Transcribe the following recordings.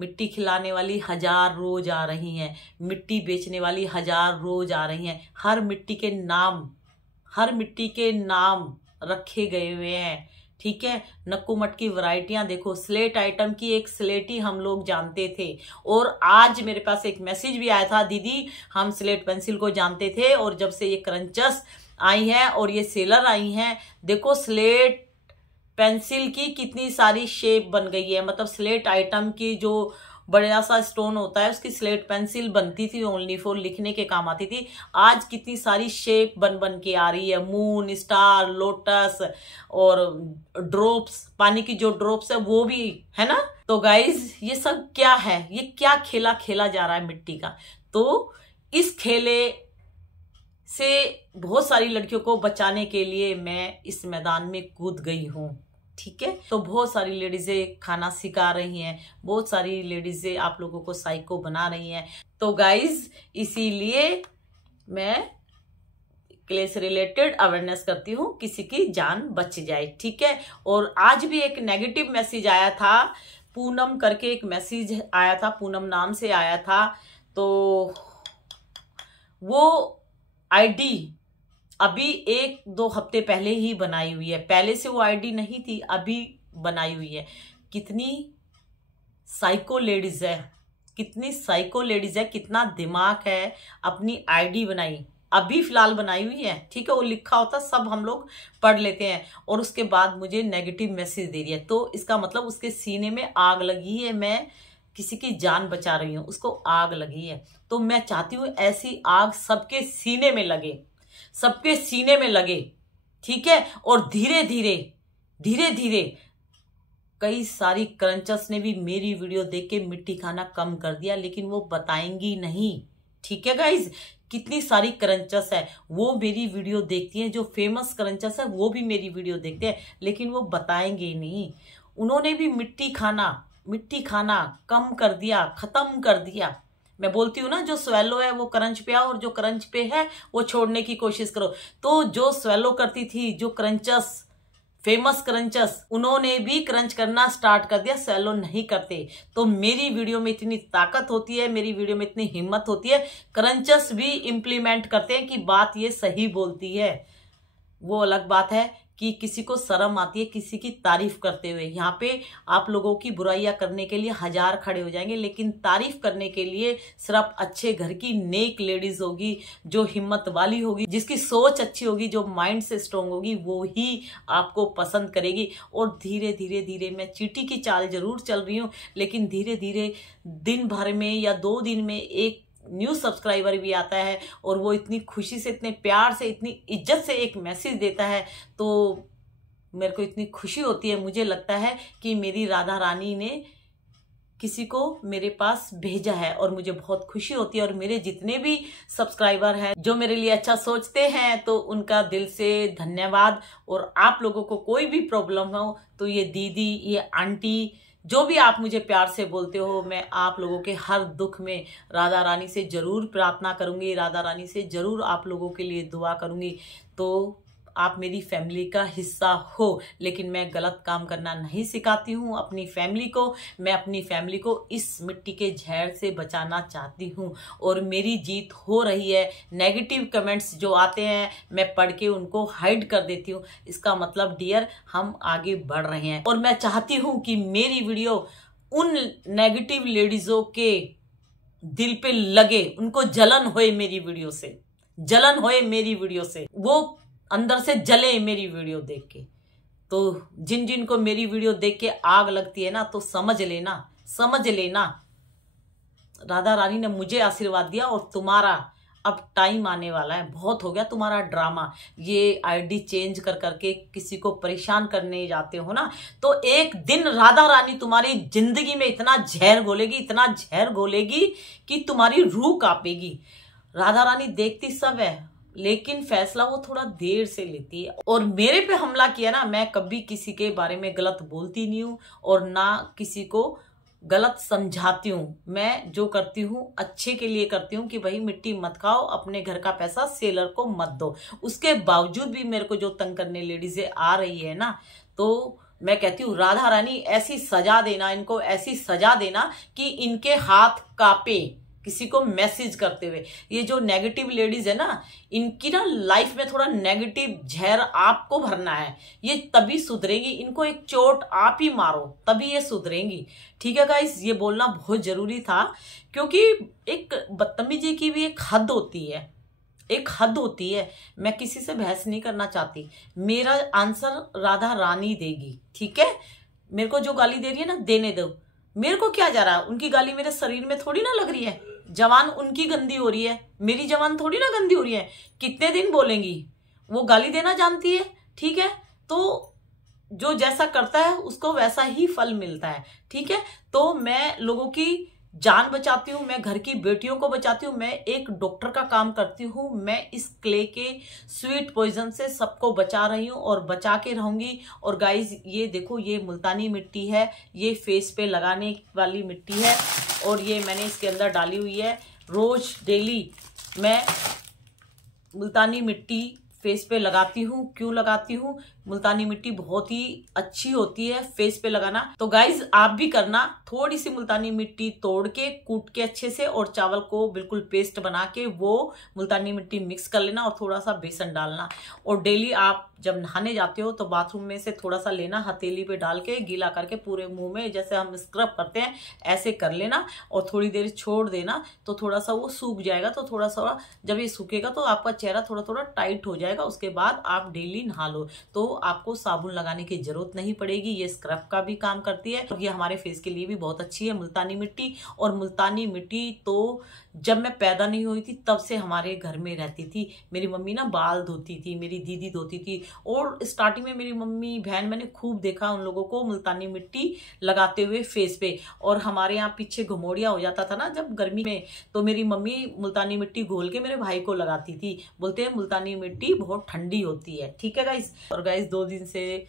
मिट्टी खिलाने वाली 1000 रोज आ रही हैं, मिट्टी बेचने वाली 1000 रोज आ रही हैं। हर मिट्टी के नाम रखे गए हुए हैं, ठीक है। नक्कूमट की वैरायटियां देखो, स्लेट आइटम की एक स्लेटी हम लोग जानते थे, और आज मेरे पास एक मैसेज भी आया था, दीदी हम स्लेट पेंसिल को जानते थे, और जब से ये क्रंचस आई हैं और ये सेलर आई हैं, देखो स्लेट पेंसिल की कितनी सारी शेप बन गई है। मतलब स्लेट आइटम की जो बड़ा सा स्टोन होता है उसकी स्लेट पेंसिल बनती थी ओनली फॉर लिखने के काम आती थी, आज कितनी सारी शेप बन बन के आ रही है। मून, स्टार, लोटस और ड्रॉप्स, पानी की जो ड्रॉप्स है वो भी है ना। तो गाइज ये सब क्या है, ये क्या खेला खेला जा रहा है मिट्टी का। तो इस खेले से बहुत सारी लड़कियों को बचाने के लिए मैं इस मैदान में कूद गई हूँ, ठीक है। तो बहुत सारी लेडीजें खाना सिखा रही हैं, बहुत सारी लेडीजें आप लोगों को साइको बना रही हैं। तो गाइज इसीलिए मैं क्ले से रिलेटेड अवेयरनेस करती हूँ, किसी की जान बच जाए, ठीक है। और आज भी एक नेगेटिव मैसेज आया था, पूनम करके एक मैसेज आया था, पूनम नाम से आया था। तो वो आईडी अभी 1-2 हफ्ते पहले ही बनाई हुई है, पहले से वो आईडी नहीं थी, अभी बनाई हुई है। कितनी साइको लेडीज है, कितनी साइको लेडीज है, कितना दिमाग है, अपनी आईडी बनाई, अभी फिलहाल बनाई हुई है, ठीक है। वो लिखा होता सब हम लोग पढ़ लेते हैं, और उसके बाद मुझे नेगेटिव मैसेज दे रही है। तो इसका मतलब उसके सीने में आग लगी है, मैं किसी की जान बचा रही हूँ, उसको आग लगी है। तो मैं चाहती हूँ ऐसी आग सबके सीने में लगे, सबके सीने में लगे, ठीक है। और धीरे धीरे कई सारी क्रंचर्स ने भी मेरी वीडियो देख के मिट्टी खाना कम कर दिया, लेकिन वो बताएंगी नहीं, ठीक है गाइज। कितनी सारी क्रंचर्स है वो मेरी वीडियो देखती हैं, जो फेमस क्रंचर्स है वो भी मेरी वीडियो देखते हैं, लेकिन वो बताएंगे नहीं। उन्होंने भी मिट्टी खाना कम कर दिया, खत्म कर दिया। मैं बोलती हूँ ना, जो स्वेलो है वो क्रंच पे आओ, और जो क्रंच पे है वो छोड़ने की कोशिश करो। तो जो स्वेलो करती थी, जो क्रंचस, फेमस क्रंचस, उन्होंने भी क्रंच करना स्टार्ट कर दिया, स्वेलो नहीं करते। तो मेरी वीडियो में इतनी ताकत होती है, मेरी वीडियो में इतनी हिम्मत होती है, क्रंचस भी इम्प्लीमेंट करते हैं कि बात ये सही बोलती है। वो अलग बात है कि किसी को शर्म आती है किसी की तारीफ करते हुए। यहाँ पे आप लोगों की बुराइयां करने के लिए 1000 खड़े हो जाएंगे, लेकिन तारीफ करने के लिए सिर्फ अच्छे घर की नेक लेडीज होगी, जो हिम्मत वाली होगी, जिसकी सोच अच्छी होगी, जो माइंड से स्ट्रांग होगी, वो ही आपको पसंद करेगी। और धीरे धीरे मैं चींटी की चाल जरूर चल रही हूँ, लेकिन धीरे धीरे दिन भर में या 2 दिन में एक न्यू सब्सक्राइबर भी आता है, और वो इतनी खुशी से, इतने प्यार से, इतनी इज्जत से एक मैसेज देता है, तो मेरे को इतनी खुशी होती है। मुझे लगता है कि मेरी राधा रानी ने किसी को मेरे पास भेजा है, और मुझे बहुत खुशी होती है। और मेरे जितने भी सब्सक्राइबर हैं जो मेरे लिए अच्छा सोचते हैं, तो उनका दिल से धन्यवाद। और आप लोगों को कोई भी प्रॉब्लम हो तो ये दीदी, ये आंटी, जो भी आप मुझे प्यार से बोलते हो, मैं आप लोगों के हर दुख में राधा रानी से जरूर प्रार्थना करूंगी, राधा रानी से जरूर आप लोगों के लिए दुआ करूंगी। तो आप मेरी फैमिली का हिस्सा हो, लेकिन मैं गलत काम करना नहीं सिखाती हूँ अपनी फैमिली को। मैं अपनी फैमिली को इस मिट्टी के जहर से बचाना चाहती हूँ, और मेरी जीत हो रही है। नेगेटिव कमेंट्स जो आते हैं मैं पढ़ के उनको हाइड कर देती हूँ। इसका मतलब डियर, हम आगे बढ़ रहे हैं, और मैं चाहती हूँ कि मेरी वीडियो उन नेगेटिव लेडीजों के दिल पे लगे, उनको जलन होए मेरी वीडियो से, जलन होए मेरी वीडियो से, वो अंदर से जले मेरी वीडियो देख के। तो जिन जिन को मेरी वीडियो देख के आग लगती है ना, तो समझ लेना राधा रानी ने मुझे आशीर्वाद दिया, और तुम्हारा अब टाइम आने वाला है। बहुत हो गया तुम्हारा ड्रामा, ये आईडी चेंज कर करके किसी को परेशान करने जाते हो ना, तो एक दिन राधा रानी तुम्हारी जिंदगी में इतना जहर घोलेगी कि तुम्हारी रूह कांपेगी। राधा रानी देखती सब है, लेकिन फैसला वो थोड़ा देर से लेती है। और मेरे पे हमला किया ना, मैं कभी किसी के बारे में गलत बोलती नहीं हूँ, और ना किसी को गलत समझाती हूँ। मैं जो करती हूँ अच्छे के लिए करती हूँ, कि भाई मिट्टी मत खाओ, अपने घर का पैसा सेलर को मत दो। उसके बावजूद भी मेरे को जो तंग करने लेडीजें आ रही है ना, तो मैं कहती हूँ राधा रानी ऐसी सजा देना, इनको ऐसी सजा देना कि इनके हाथ कांपे किसी को मैसेज करते हुए। ये जो नेगेटिव लेडीज है ना, इनकी ना लाइफ में थोड़ा नेगेटिव जहर आपको भरना है, ये तभी सुधरेगी। इनको एक चोट आप ही मारो तभी ये सुधरेंगी। ठीक है गाइस, ये बोलना बहुत जरूरी था, क्योंकि एक बदतमीजी की भी एक हद होती है, एक हद होती है। मैं किसी से बहस नहीं करना चाहती, मेरा आंसर राधा रानी देगी। ठीक है, मेरे को जो गाली दे रही है ना, देने दो, मेरे को क्या जा रहा है। उनकी गाली मेरे शरीर में थोड़ी ना लग रही है, जवान उनकी गंदी हो रही है, मेरी जवान थोड़ी ना गंदी हो रही है। कितने दिन बोलेंगी, वो गाली देना जानती है। ठीक है, तो जो जैसा करता है उसको वैसा ही फल मिलता है। ठीक है, तो मैं लोगों की जान बचाती हूँ, मैं घर की बेटियों को बचाती हूँ, मैं एक डॉक्टर का काम करती हूँ। मैं इस क्ले के स्वीट पॉइजन से सबको बचा रही हूँ और बचा के रहूंगी। और गाइज ये देखो, ये मुल्तानी मिट्टी है, ये फेस पे लगाने वाली मिट्टी है, और ये मैंने इसके अंदर डाली हुई है। रोज डेली मैं मुल्तानी मिट्टी फेस पे लगाती हूँ। क्यों लगाती हूँ? मुल्तानी मिट्टी बहुत ही अच्छी होती है फेस पे लगाना। तो गाइज आप भी करना, थोड़ी सी मुल्तानी मिट्टी तोड़ के कूट के अच्छे से, और चावल को बिल्कुल पेस्ट बना के वो मुल्तानी मिट्टी मिक्स कर लेना, और थोड़ा सा बेसन डालना। और डेली आप जब नहाने जाते हो तो बाथरूम में से थोड़ा सा लेना, हथेली पे डाल के गीला करके पूरे मुंह में, जैसे हम स्क्रब करते हैं ऐसे कर लेना, और थोड़ी देर छोड़ देना, तो थोड़ा सा वो सूख जाएगा। तो थोड़ा सा जब ये सूखेगा तो आपका चेहरा थोड़ा थोड़ा टाइट हो जाएगा। उसके बाद आप डेली नहा लो, तो आपको साबुन लगाने की जरूरत नहीं पड़ेगी। ये स्क्रब का भी काम करती है, और ये हमारे फेस के लिए भी बहुत अच्छी है मुल्तानी मिट्टी। और मुल्तानी मिट्टी तो जब मैं पैदा नहीं हुई थी तब से हमारे घर में रहती थी। मेरी मम्मी ना बाल धोती थी, मेरी दीदी धोती थी, और स्टार्टिंग में मेरी मम्मी बहन, मैंने खूब देखा उन लोगों को मुल्तानी मिट्टी लगाते हुए फेस पे। और हमारे यहाँ पीछे घमौड़िया हो जाता था ना जब गर्मी में, तो मेरी मम्मी मुल्तानी मिट्टी घोल के मेरे भाई को लगाती थी। बोलते हैं मुल्तानी मिट्टी बहुत ठंडी होती है। ठीक है गाइस, और गाइस 2 दिन से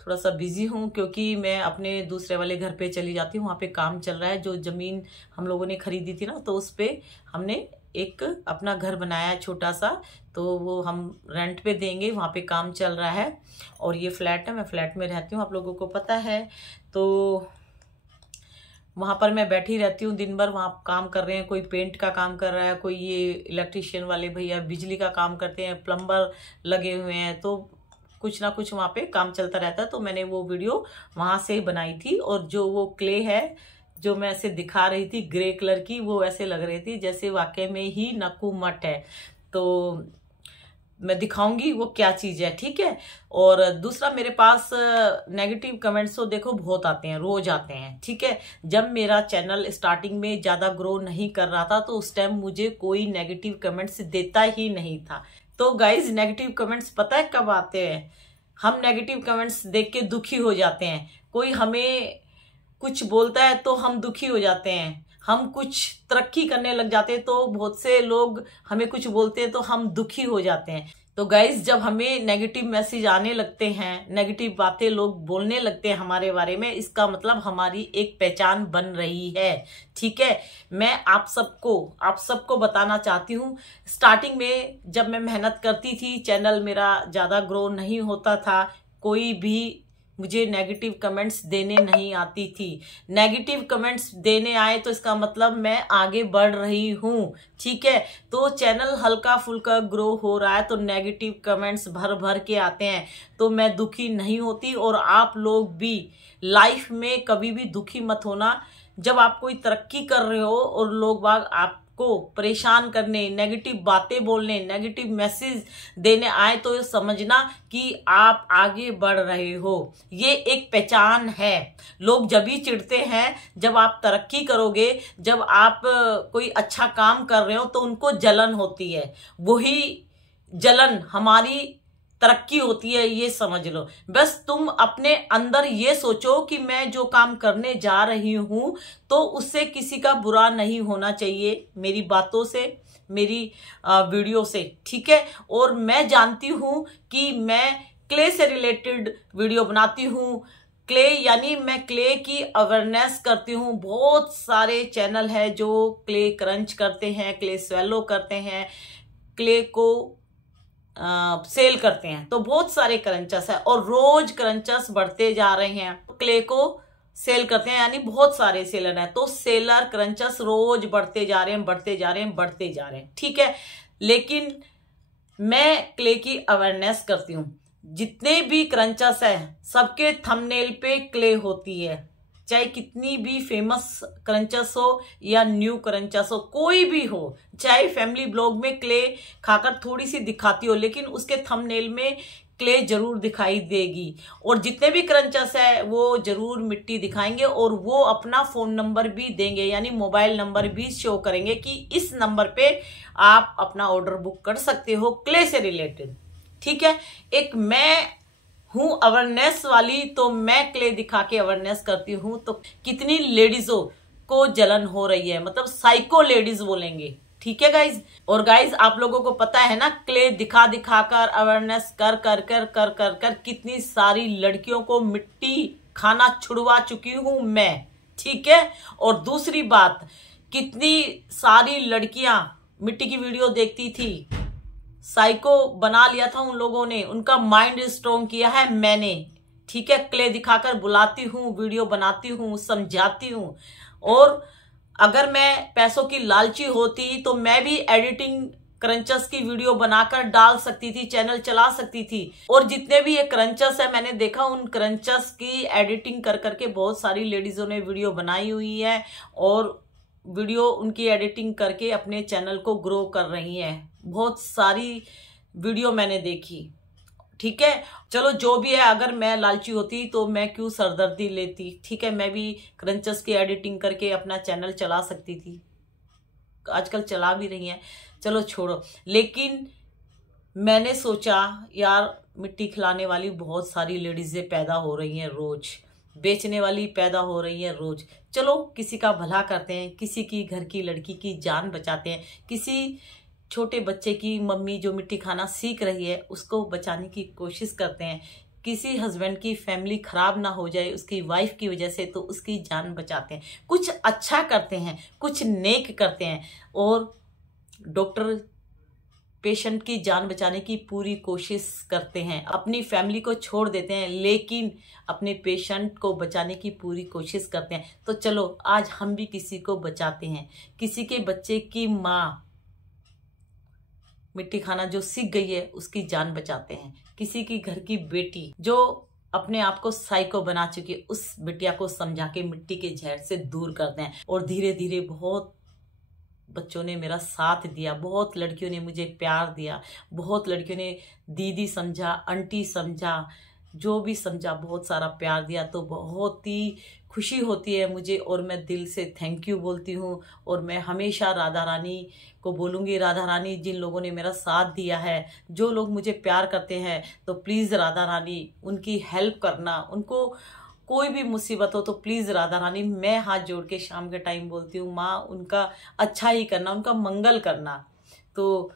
थोड़ा सा बिजी हूँ, क्योंकि मैं अपने दूसरे वाले घर पे चली जाती हूँ, वहाँ पे काम चल रहा है। जो जमीन हम लोगों ने खरीदी थी ना, तो उस पे हमने एक अपना घर बनाया है छोटा सा, तो वो हम रेंट पे देंगे, वहाँ पे काम चल रहा है। और ये फ्लैट है, मैं फ्लैट में रहती हूँ, आप लोगों को पता है। तो वहाँ पर मैं बैठी रहती हूँ दिन भर, वहाँ काम कर रहे हैं, कोई पेंट का काम कर रहा है, कोई ये इलेक्ट्रिशियन वाले भैया बिजली का काम करते हैं, प्लम्बर लगे हुए हैं, तो कुछ ना कुछ वहाँ पे काम चलता रहता है। तो मैंने वो वीडियो वहाँ से बनाई थी। और जो वो क्ले है जो मैं ऐसे दिखा रही थी ग्रे कलर की, वो ऐसे लग रही थी जैसे वाकई में ही नक्कू मठ है। तो मैं दिखाऊंगी वो क्या चीज है। ठीक है, और दूसरा मेरे पास नेगेटिव कमेंट्स तो देखो बहुत आते हैं, रोज आते हैं। ठीक है, जब मेरा चैनल स्टार्टिंग में ज्यादा ग्रो नहीं कर रहा था तो उस टाइम मुझे कोई नेगेटिव कमेंट्स देता ही नहीं था। तो गाइज नेगेटिव कमेंट्स पता है कब आते हैं? हम नेगेटिव कमेंट्स देख के दुखी हो जाते हैं। कोई हमें कुछ बोलता है तो हम दुखी हो जाते हैं, हम कुछ तरक्की करने लग जाते हैं तो बहुत से लोग हमें कुछ बोलते हैं तो हम दुखी हो जाते हैं। तो गाइज जब हमें नेगेटिव मैसेज आने लगते हैं, नेगेटिव बातें लोग बोलने लगते हैं हमारे बारे में, इसका मतलब हमारी एक पहचान बन रही है। ठीक है, मैं आप सबको बताना चाहती हूँ, स्टार्टिंग में जब मैं मेहनत करती थी, चैनल मेरा ज्यादा ग्रो नहीं होता था, कोई भी मुझे नेगेटिव कमेंट्स देने नहीं आती थी। नेगेटिव कमेंट्स देने आए तो इसका मतलब मैं आगे बढ़ रही हूँ। ठीक है, तो चैनल हल्का फुल्का ग्रो हो रहा है तो नेगेटिव कमेंट्स भर भर के आते हैं, तो मैं दुखी नहीं होती। और आप लोग भी लाइफ में कभी भी दुखी मत होना। जब आप कोई तरक्की कर रहे हो और लोग बाग आप को परेशान करने, नेगेटिव बातें बोलने, नेगेटिव मैसेज देने आए तो ये समझना कि आप आगे बढ़ रहे हो। ये एक पहचान है। लोग जब भी चिढ़ते हैं जब आप तरक्की करोगे, जब आप कोई अच्छा काम कर रहे हो तो उनको जलन होती है। वही जलन हमारी तरक्की होती है, ये समझ लो। बस तुम अपने अंदर ये सोचो कि मैं जो काम करने जा रही हूं तो उससे किसी का बुरा नहीं होना चाहिए, मेरी बातों से, मेरी वीडियो से। ठीक है, और मैं जानती हूं कि मैं क्ले से रिलेटेड वीडियो बनाती हूं। क्ले यानी मैं क्ले की अवेयरनेस करती हूँ। बहुत सारे चैनल है जो क्ले क्रंच करते हैं, क्ले स्वेलो करते हैं, क्ले को सेल करते हैं। तो बहुत सारे क्रंचेस है और रोज क्रंचेस बढ़ते जा रहे हैं। क्ले को सेल करते हैं, यानी बहुत सारे सेलर हैं, तो सेलर क्रंचेस रोज बढ़ते जा रहे हैं, बढ़ते जा रहे हैं, बढ़ते जा रहे हैं, ठीक है। लेकिन मैं क्ले की अवेयरनेस करती हूँ। जितने भी क्रंचेस है सबके थंबनेल पे क्ले होती है, चाहे कितनी भी फेमस क्रंचेस हो या न्यू क्रंचेस हो, कोई भी हो, चाहे फैमिली ब्लॉग में क्ले खाकर थोड़ी सी दिखाती हो, लेकिन उसके थंबनेल में क्ले जरूर दिखाई देगी। और जितने भी क्रंचेस है वो जरूर मिट्टी दिखाएंगे और वो अपना फोन नंबर भी देंगे, यानी मोबाइल नंबर भी शो करेंगे कि इस नंबर पे आप अपना ऑर्डर बुक कर सकते हो क्ले से रिलेटेड, ठीक है। एक मैं हूं अवेयरनेस वाली, तो मैं क्ले दिखा के अवेयरनेस करती हूं। तो कितनी लेडीजों को जलन हो रही है, मतलब साइको लेडीज बोलेंगे, ठीक है गाइज। और गाइज आप लोगों को पता है ना, क्ले दिखा दिखा कर अवेयरनेस कर कर कर कर कर कर कितनी सारी लड़कियों को मिट्टी खाना छुड़वा चुकी हूं मैं, ठीक है। और दूसरी बात, कितनी सारी लड़कियां मिट्टी की वीडियो देखती थी, साइको बना लिया था उन लोगों ने, उनका माइंड स्ट्रॉन्ग किया है मैंने, ठीक है। क्ले दिखाकर बुलाती हूँ, वीडियो बनाती हूँ, समझाती हूँ। और अगर मैं पैसों की लालची होती तो मैं भी एडिटिंग क्रंचेस की वीडियो बनाकर डाल सकती थी, चैनल चला सकती थी। और जितने भी ये क्रंचेस है मैंने देखा, उन क्रंचेस की एडिटिंग कर करके बहुत सारी लेडीजों ने वीडियो बनाई हुई है और वीडियो उनकी एडिटिंग करके अपने चैनल को ग्रो कर रही हैं। बहुत सारी वीडियो मैंने देखी, ठीक है। चलो जो भी है, अगर मैं लालची होती तो मैं क्यों सरदर्दी लेती, ठीक है। मैं भी क्रंचेस की एडिटिंग करके अपना चैनल चला सकती थी, आजकल चला भी रही हैं, चलो छोड़ो। लेकिन मैंने सोचा यार मिट्टी खिलाने वाली बहुत सारी लेडीजें पैदा हो रही हैं रोज, बेचने वाली पैदा हो रही है रोज, चलो किसी का भला करते हैं, किसी की घर की लड़की की जान बचाते हैं, किसी छोटे बच्चे की मम्मी जो मिट्टी खाना सीख रही है उसको बचाने की कोशिश करते हैं, किसी हस्बैंड की फैमिली खराब ना हो जाए उसकी वाइफ की वजह से तो उसकी जान बचाते हैं, कुछ अच्छा करते हैं, कुछ नेक करते हैं। और डॉक्टर पेशेंट की जान बचाने की पूरी कोशिश करते हैं, अपनी फैमिली को छोड़ देते हैं लेकिन अपने पेशेंट को बचाने की पूरी कोशिश करते हैं। तो चलो आज हम भी किसी को बचाते हैं, किसी के बच्चे की माँ मिट्टी खाना जो सीख गई है उसकी जान बचाते हैं, किसी की घर की बेटी जो अपने आप को साइको बना चुकी है उस बिटिया को समझा के मिट्टी के जहर से दूर करते हैं। और धीरे धीरे बहुत बच्चों ने मेरा साथ दिया, बहुत लड़कियों ने मुझे प्यार दिया, बहुत लड़कियों ने दीदी समझा, आंटी समझा, जो भी समझा, बहुत सारा प्यार दिया। तो बहुत ही खुशी होती है मुझे और मैं दिल से थैंक यू बोलती हूँ। और मैं हमेशा राधा रानी को बोलूँगी, राधा रानी जिन लोगों ने मेरा साथ दिया है, जो लोग मुझे प्यार करते हैं, तो प्लीज़ राधा रानी उनकी हेल्प करना, उनको कोई भी मुसीबत हो तो प्लीज़ राधा रानी, मैं हाथ जोड़ के शाम के टाइम बोलती हूँ, माँ उनका अच्छा ही करना, उनका मंगल करना। तो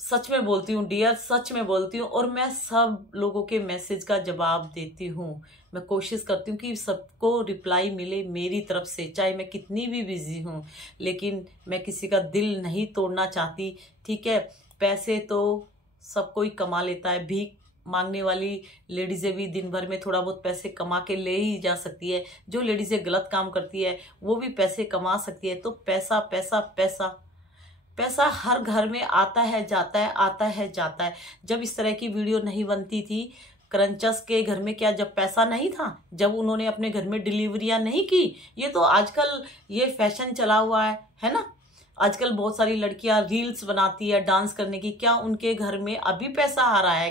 सच में बोलती हूँ डियर, सच में बोलती हूँ। और मैं सब लोगों के मैसेज का जवाब देती हूँ, मैं कोशिश करती हूँ कि सबको रिप्लाई मिले मेरी तरफ से, चाहे मैं कितनी भी बिजी हूँ, लेकिन मैं किसी का दिल नहीं तोड़ना चाहती, ठीक है। पैसे तो सब कोई कमा लेता है, भीख मांगने वाली लेडीज़ें भी दिन भर में थोड़ा बहुत पैसे कमा के ले ही जा सकती है, जो लेडीज़ें गलत काम करती है वो भी पैसे कमा सकती है। तो पैसा पैसा पैसा पैसा हर घर में आता है जाता है, आता है जाता है। जब इस तरह की वीडियो नहीं बनती थी क्रंचेस के घर में, क्या जब पैसा नहीं था, जब उन्होंने अपने घर में डिलीवरियां नहीं की, ये तो आजकल ये फैशन चला हुआ है ना। आजकल बहुत सारी लड़कियां रील्स बनाती है डांस करने की, क्या उनके घर में अभी पैसा आ रहा है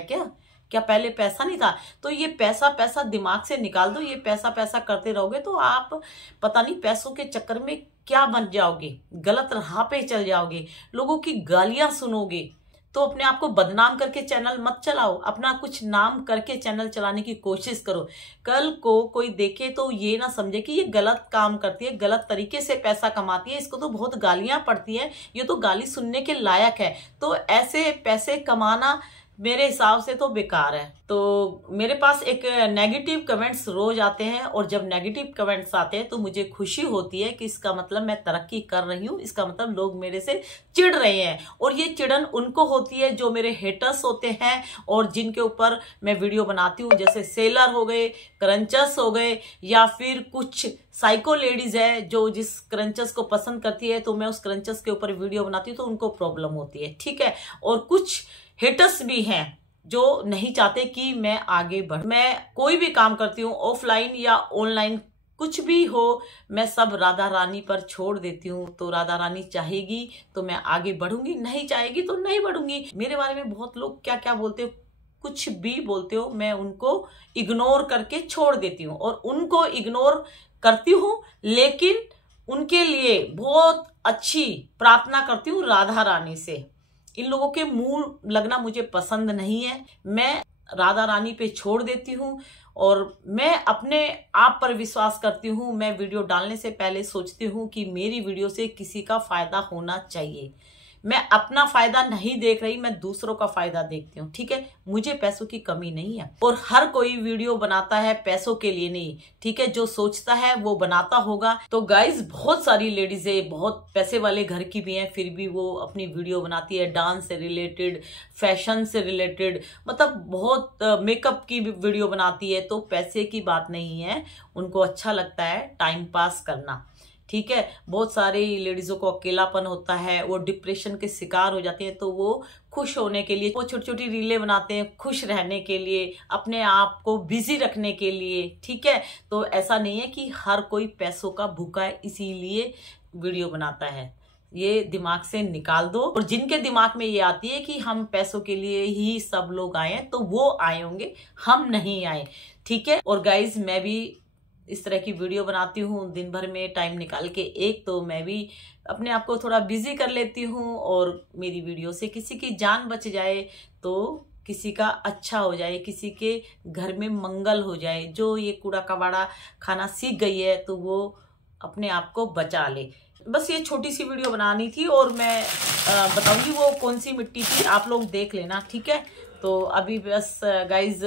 क्या पहले पैसा नहीं था? तो ये पैसा पैसा दिमाग से निकाल दो, ये पैसा पैसा करते रहोगे तो आप पता नहीं पैसों के चक्कर में क्या बन जाओगे, गलत राह पे चल जाओगे, लोगों की गालियां सुनोगे। तो अपने आप को बदनाम करके चैनल मत चलाओ, अपना कुछ नाम करके चैनल चलाने की कोशिश करो। कल को कोई देखे तो ये ना समझे कि ये गलत काम करती है, गलत तरीके से पैसा कमाती है, इसको तो बहुत गालियां पड़ती है, ये तो गाली सुनने के लायक है। तो ऐसे पैसे कमाना मेरे हिसाब से तो बेकार है। तो मेरे पास एक नेगेटिव कमेंट्स रोज आते हैं, और जब नेगेटिव कमेंट्स आते हैं तो मुझे खुशी होती है कि इसका मतलब मैं तरक्की कर रही हूँ, इसका मतलब लोग मेरे से चिढ़ रहे हैं। और ये चिड़न उनको होती है जो मेरे हेटर्स होते हैं और जिनके ऊपर मैं वीडियो बनाती हूँ, जैसे सेलर हो गए, क्रंचर्स हो गए, या फिर कुछ साइको लेडीज है जो जिस क्रंचर्स को पसंद करती है तो मैं उस क्रंचर्स के ऊपर वीडियो बनाती हूँ तो उनको प्रॉब्लम होती है, ठीक है। और कुछ हेटर्स भी हैं जो नहीं चाहते कि मैं आगे बढ़। मैं कोई भी काम करती हूँ, ऑफलाइन या ऑनलाइन कुछ भी हो, मैं सब राधा रानी पर छोड़ देती हूँ। तो राधा रानी चाहेगी तो मैं आगे बढ़ूंगी, नहीं चाहेगी तो नहीं बढ़ूंगी। मेरे बारे में बहुत लोग क्या क्या बोलते हो, कुछ भी बोलते हो, मैं उनको इग्नोर करके छोड़ देती हूँ। और उनको इग्नोर करती हूँ, लेकिन उनके लिए बहुत अच्छी प्रार्थना करती हूँ राधा रानी से। इन लोगों के मुंह लगना मुझे पसंद नहीं है, मैं राधा रानी पे छोड़ देती हूँ। और मैं अपने आप पर विश्वास करती हूँ। मैं वीडियो डालने से पहले सोचती हूँ कि मेरी वीडियो से किसी का फायदा होना चाहिए। मैं अपना फायदा नहीं देख रही, मैं दूसरों का फायदा देखती हूँ, ठीक है। मुझे पैसों की कमी नहीं है, और हर कोई वीडियो बनाता है पैसों के लिए नहीं, ठीक है। जो सोचता है वो बनाता होगा। तो गाइज, बहुत सारी लेडीज है, बहुत पैसे वाले घर की भी हैं, फिर भी वो अपनी वीडियो बनाती है डांस से रिलेटेड, फैशन से रिलेटेड, मतलब बहुत मेकअप की वीडियो बनाती है। तो पैसे की बात नहीं है, उनको अच्छा लगता है टाइम पास करना, ठीक है। बहुत सारी लेडीजों को अकेलापन होता है, वो डिप्रेशन के शिकार हो जाती हैं, तो वो खुश होने के लिए वो छोटी छोटी रीलें बनाते हैं, खुश रहने के लिए, अपने आप को बिजी रखने के लिए, ठीक है। तो ऐसा नहीं है कि हर कोई पैसों का भूखा है इसीलिए वीडियो बनाता है, ये दिमाग से निकाल दो। और जिनके दिमाग में ये आती है कि हम पैसों के लिए ही सब लोग आए हैं, तो वो आए होंगे, हम नहीं आए, ठीक है। और गाइज, मैं भी इस तरह की वीडियो बनाती हूँ दिन भर में टाइम निकाल के, एक तो मैं भी अपने आप को थोड़ा बिजी कर लेती हूँ, और मेरी वीडियो से किसी की जान बच जाए, तो किसी का अच्छा हो जाए, किसी के घर में मंगल हो जाए। जो ये कूड़ा कबाड़ा खाना सीख गई है तो वो अपने आप को बचा ले। बस ये छोटी सी वीडियो बनानी थी, और मैं बताऊंगी वो कौन सी मिट्टी थी, आप लोग देख लेना, ठीक है। तो अभी बस गाइज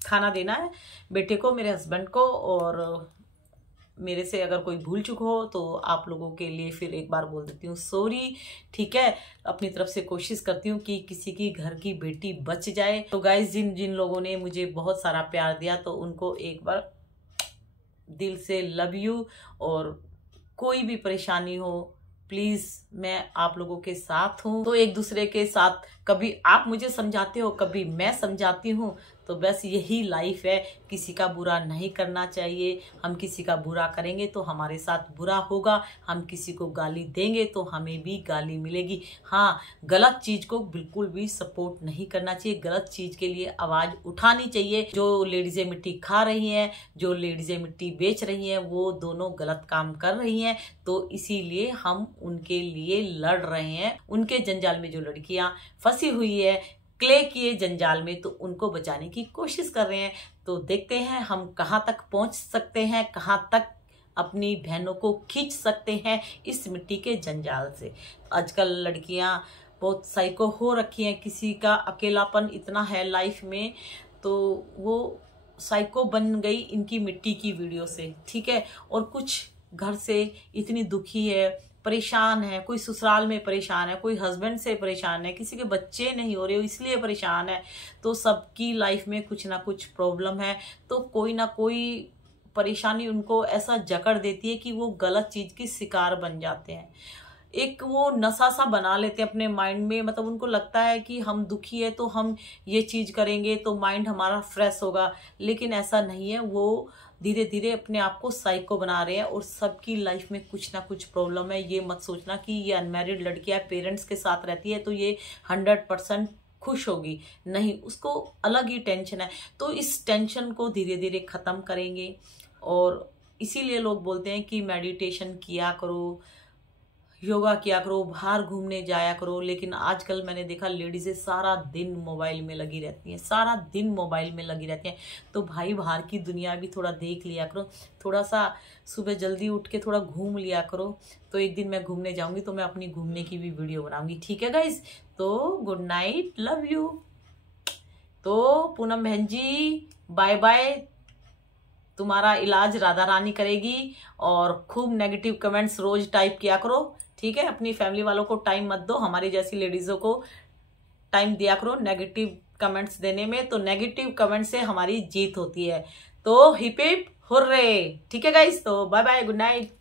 खाना देना है बेटे को, मेरे हस्बैंड को, और मेरे से अगर कोई भूल चुक हो तो आप लोगों के लिए फिर एक बार बोल देती हूँ सॉरी, ठीक है। अपनी तरफ से कोशिश करती हूँ कि किसी की घर की बेटी बच जाए। तो गाइज, जिन जिन लोगों ने मुझे बहुत सारा प्यार दिया, तो उनको एक बार दिल से लव यू। और कोई भी परेशानी हो, प्लीज मैं आप लोगों के साथ हूँ। तो एक दूसरे के साथ, कभी आप मुझे समझाते हो, कभी मैं समझाती हूँ, तो बस यही लाइफ है। किसी का बुरा नहीं करना चाहिए। हम किसी का बुरा करेंगे तो हमारे साथ बुरा होगा, हम किसी को गाली देंगे तो हमें भी गाली मिलेगी। हाँ, गलत चीज को बिल्कुल भी सपोर्ट नहीं करना चाहिए, गलत चीज के लिए आवाज उठानी चाहिए। जो लेडीजें मिट्टी खा रही हैं, जो लेडीजें मिट्टी बेच रही हैं, वो दोनों गलत काम कर रही हैं। तो इसीलिए हम उनके लिए लड़ रहे हैं। उनके जंजाल में जो लड़कियां फंसी हुई है, क्ले किए जंजाल में, तो उनको बचाने की कोशिश कर रहे हैं। तो देखते हैं हम कहाँ तक पहुंच सकते हैं, कहाँ तक अपनी बहनों को खींच सकते हैं इस मिट्टी के जंजाल से। आजकल लड़कियां बहुत साइको हो रखी हैं, किसी का अकेलापन इतना है लाइफ में, तो वो साइको बन गई इनकी मिट्टी की वीडियो से, ठीक है। और कुछ घर से इतनी दुखी है, परेशान है, कोई ससुराल में परेशान है, कोई हस्बैंड से परेशान है, किसी के बच्चे नहीं हो रहे हो इसलिए परेशान है। तो सबकी लाइफ में कुछ ना कुछ प्रॉब्लम है, तो कोई ना कोई परेशानी उनको ऐसा जकड़ देती है कि वो गलत चीज की शिकार बन जाते हैं। एक वो नशा सा बना लेते हैं अपने माइंड में, मतलब उनको लगता है कि हम दुखी है तो हम ये चीज करेंगे तो माइंड हमारा फ्रेश होगा, लेकिन ऐसा नहीं है। वो धीरे धीरे अपने आप को साइको बना रहे हैं, और सबकी लाइफ में कुछ ना कुछ प्रॉब्लम है। ये मत सोचना कि ये अनमैरिड लड़कियां पेरेंट्स के साथ रहती है तो ये 100% खुश होगी, नहीं, उसको अलग ही टेंशन है। तो इस टेंशन को धीरे धीरे खत्म करेंगे। और इसीलिए लोग बोलते हैं कि मेडिटेशन किया करो, योगा किया करो, बाहर घूमने जाया करो। लेकिन आजकल मैंने देखा लेडीजें सारा दिन मोबाइल में लगी रहती हैं, सारा दिन मोबाइल में लगी रहती हैं। तो भाई, बाहर की दुनिया भी थोड़ा देख लिया करो, थोड़ा सा सुबह जल्दी उठ के थोड़ा घूम लिया करो। तो एक दिन मैं घूमने जाऊंगी तो मैं अपनी घूमने की भी वीडियो बनाऊंगी, ठीक है गाइज। तो गुड नाइट, लव यू। तो पूनम बहन जी बाय बाय, तुम्हारा इलाज राधा रानी करेगी। और खूब नेगेटिव कमेंट्स रोज टाइप किया करो, ठीक है। अपनी फैमिली वालों को टाइम मत दो, हमारी जैसी लेडीजों को टाइम दिया करो नेगेटिव कमेंट्स देने में। तो नेगेटिव कमेंट से हमारी जीत होती है। तो हिप हिप हुर्रे, ठीक है गाइस। तो बाय बाय, गुड नाइट।